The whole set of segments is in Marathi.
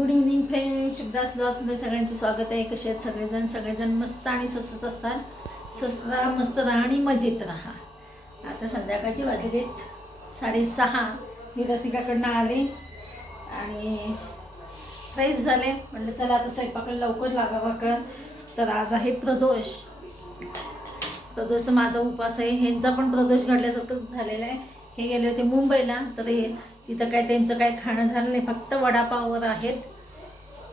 गुड इव्हनिंग फ्रेंड शुभदास ब्लॉगमध्ये सगळ्यांचं स्वागत आहे. कसे आहेत सगळेजण? सगळेजण मस्त आणि स्वस्तच असतात. स्वस्त राहा मस्त राहा आणि मजेत राहा. आता संध्याकाळची वाजलेत. साडेसहा. मी रसिकाकडनं आले आणि फ्रेश झाले. म्हटलं चला आता स्वयंपाकाला लवकर लागावा का तर आज आहे प्रदोष. प्रदोष माझा उपास आहे. ह्यांचा पण प्रदोष घडल्यासारखंच झालेला आहे. हे गेले होते मुंबईला. तर हे तिथं काय त्यांचं काय खाणं झालं नाही. फक्त वडापाववर आहेत.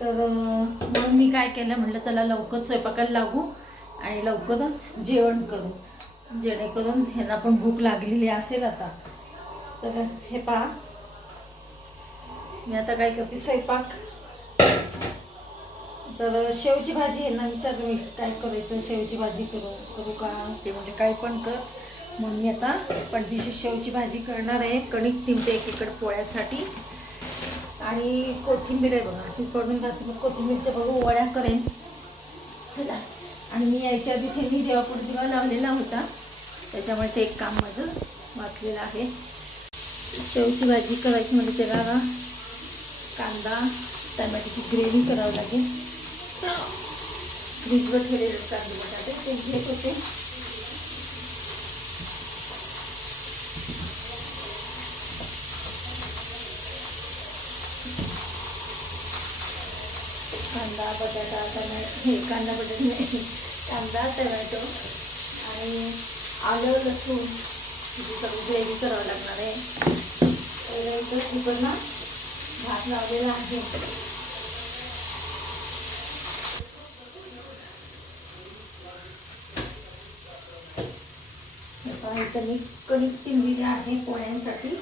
तर म्हणून मी काय केलं? म्हटलं चला लवकर स्वयंपाकाला लागू आणि लवकरच जेवण करू. जेणेकरून ह्यांना पण भूक लागलेली असेल आता. तर हे पहा. मी आता काय करते? स्वयंपाक. तर शेवची भाजी आहे ना विचारलं मी काय करायचं? शेवची भाजी करू करू का? ते म्हणजे काय पण कर. म्हणून मी आता पडदीशी शेवची भाजी करणार आहे. कणिक तिमते एकीकडे पोळ्यासाठी. आणि कोथिंबीर आहे बघा अशी पडून राहते. मग कोथिंबीरच्या बघू वड्या करेन. चला. आणि मी यायच्या आधी मी देवापूर दिवा लावलेला होता त्याच्यामुळे ते एक काम माझं वाचलेलं आहे. शेवची भाजी करायची म्हणजे त्याला कांदा टमॅटोची ग्रेव्ही करावं लागेल. फ्रीजवर ठेवलेले कांदे बटाटे ते घेत होते. कांदा बटाटा टमॅटो हे कांदा बटाटा नाही. कांदा टमॅटो आणि आलं लसूण. ही सगळी ग्रेव्ही करावं लागणार आहे. तर इथं कुकरला भात लावलेला आहे. हे इथं मी कणिक तिंबलेली आहे पोळ्यांसाठी.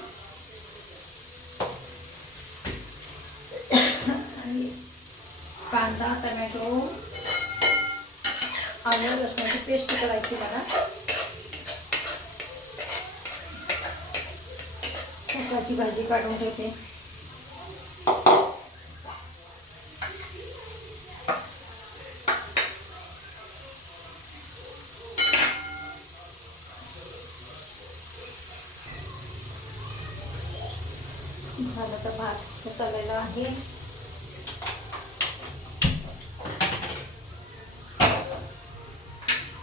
आणि कांदा टमॅटो आलं लसणाची पेस्ट करायची भाजी काढून ठेवते. भात तळलेला आहे.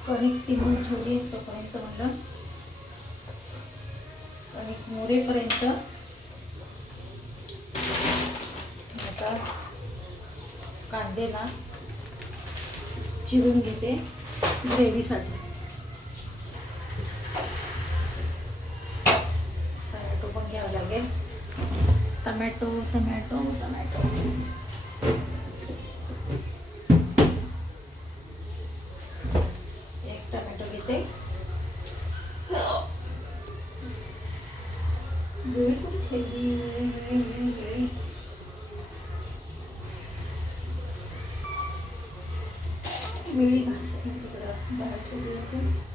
कणिक तिघून ठेवली तोपर्यंत म्हणलं कणिक मोरेपर्यंत. आता कांदेला चिरून घेते ग्रेव्हीसाठी. टोमॅटो पण घ्यावं लागेल. टमॅटो टमॅटो टमॅटो एक टमॅटो घेते वेळी कुठे ठेवली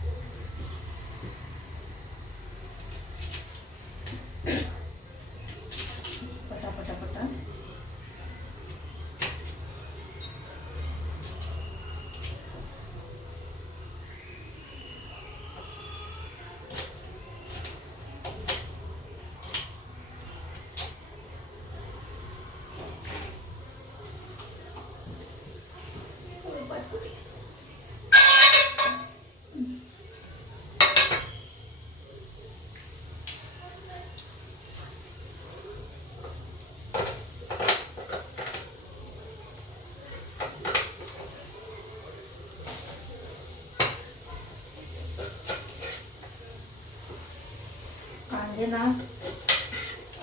ना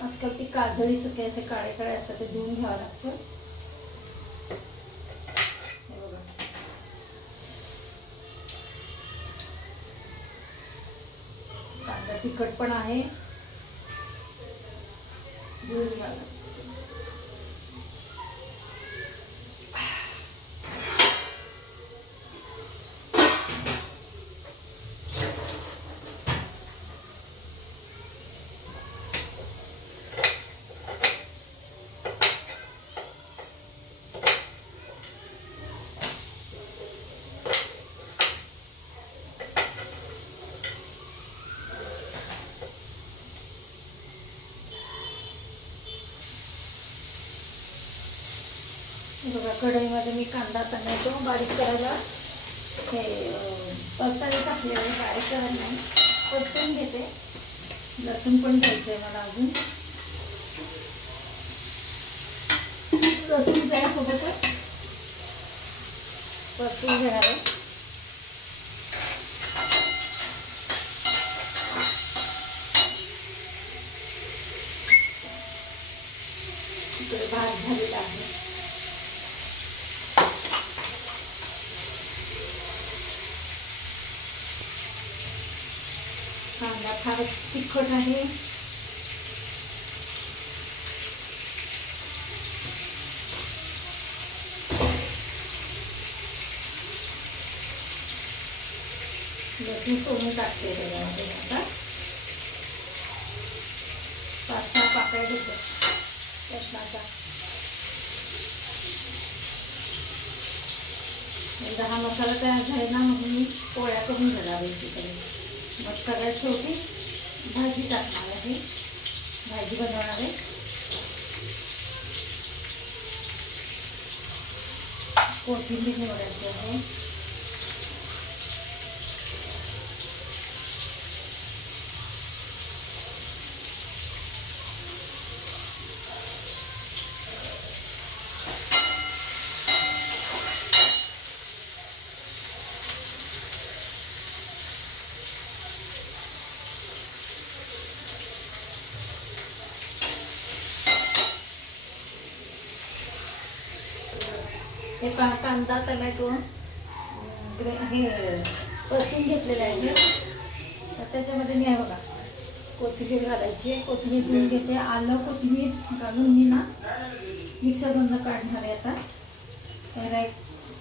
आजकाल ती काजळी सगळे असे काळे काळे असतात ते धुवून घ्यावं लागतं. हे बघा. कांदा तिखट पण आहे. धुवून घ्यावं लागतं. कढईमध्ये मी कांदा तणायचो बारीक करायला हे परतावे टाकलेले बारीक करायला नाही. पटकन घेते. लसूण पण घ्यायचं आहे मला अजून. लसूण त्यासोबतच परतून घेणार आहे इकडे भात झालेला आहे कांदा फारच तिखट आहे. लसूण सोडून टाकते त्याच्यामध्ये आता. पाच सहा पाकळ्या घेतो लसणाचा एकदा म्हणजे हा मसाला तयार झाला ना म्हणून मी पोळ्या करून घेणार तिकडे मग सगळ्यात शेवटी भाजी टाकणार आहे. भाजी बनवणार आहे. कोथिंबीर निवडायची आहे. हे पहा कांदा टमॅटो ग्रे- हे परतून घेतलेले आहे तर त्याच्यामध्ये मी आहे बघा कोथिंबीर घालायची कोथिंबीर धुवून घेते. आलं कोथिंबीर घालून मी ना मिक्सरमधनं काढणार आहे आता. ह्याला एक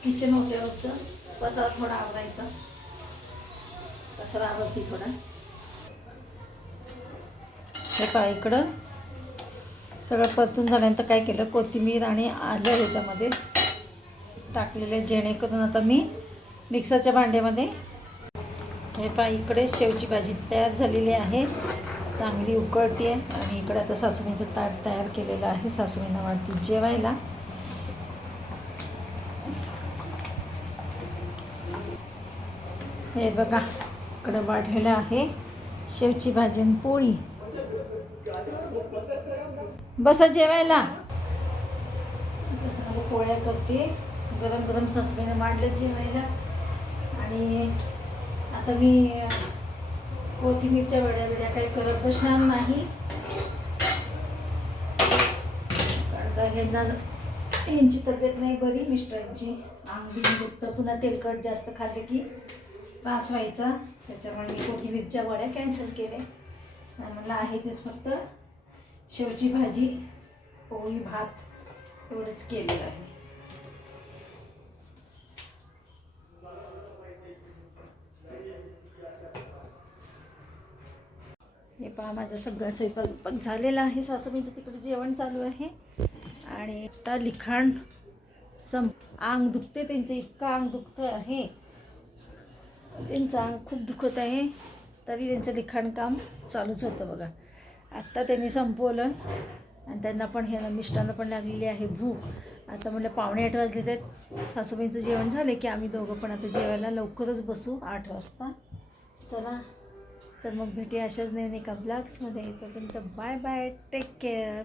किचन होते रोजचं पसारा थोडा आवरायचा. पसारा आवरती थोडा. हे पहा इकडं. सगळं परतून झाल्यानंतर काय केलं? कोथिंबीर आणि आलं ह्याच्यामध्ये. टाकलेले जेणेकरून आता मी मिक्सरच्या भांड्यामध्ये हे पहा इकडे शेवची भाजी तयार झालेली आहे. चांगली उकळते आहे आणि इकडे आता सासूबाईंचं ताट तयार केलेलं आहे. सासूबाईंना वाटते जेवायला. हे बघा इकडे वाढलेलं आहे शेवची भाजी आणि पोळी. बसा जेवायला. पोळ्या करते. गरम गरम ससपेनं मांडलं जेवायला. आणि आता मी कोथिंबीरच्या वड्या वड्या काही करत बसणार नाही. कारण का ह्यांना यांची तब्येत नाही बरी मिस्टरांची आंबी बिंग पुन्हा तेलकट जास्त खाल्ले की त्रास व्हायचा. त्याच्यामुळे मी कोथिंबीरच्या वड्या कॅन्सल केल्या. आणि म्हणलं आहे तेच फक्त शेवची भाजी पोळी भात एवढंच केलेलं आहे. पहा माझा सगळा स्वयंपाक पण झालेला आहे. सासूबाईंचं तिकडे जेवण चालू आहे. आणि आता लिखाण सं अंग दुखते त्यांचं इतकं अंग दुखतं आहे. त्यांचं अंग खूप दुखत आहे. तरी त्यांचं लिखाण काम चालूच होतं बघा. आत्ता त्यांनी संपवलं. आणि त्यांना पण हे मिष्टांना पण लागलेली आहे भूक. आता म्हटलं पावणे आठ वाजले तर सासूबाईंचं जेवण झालं की आम्ही दोघं पण आता जेवायला लवकरच बसू आठ वाजता. चला. तर मग भेटूया अशाच नवीन एका ब्लॉग्समध्ये तोपर्यंत बाय बाय टेक केअर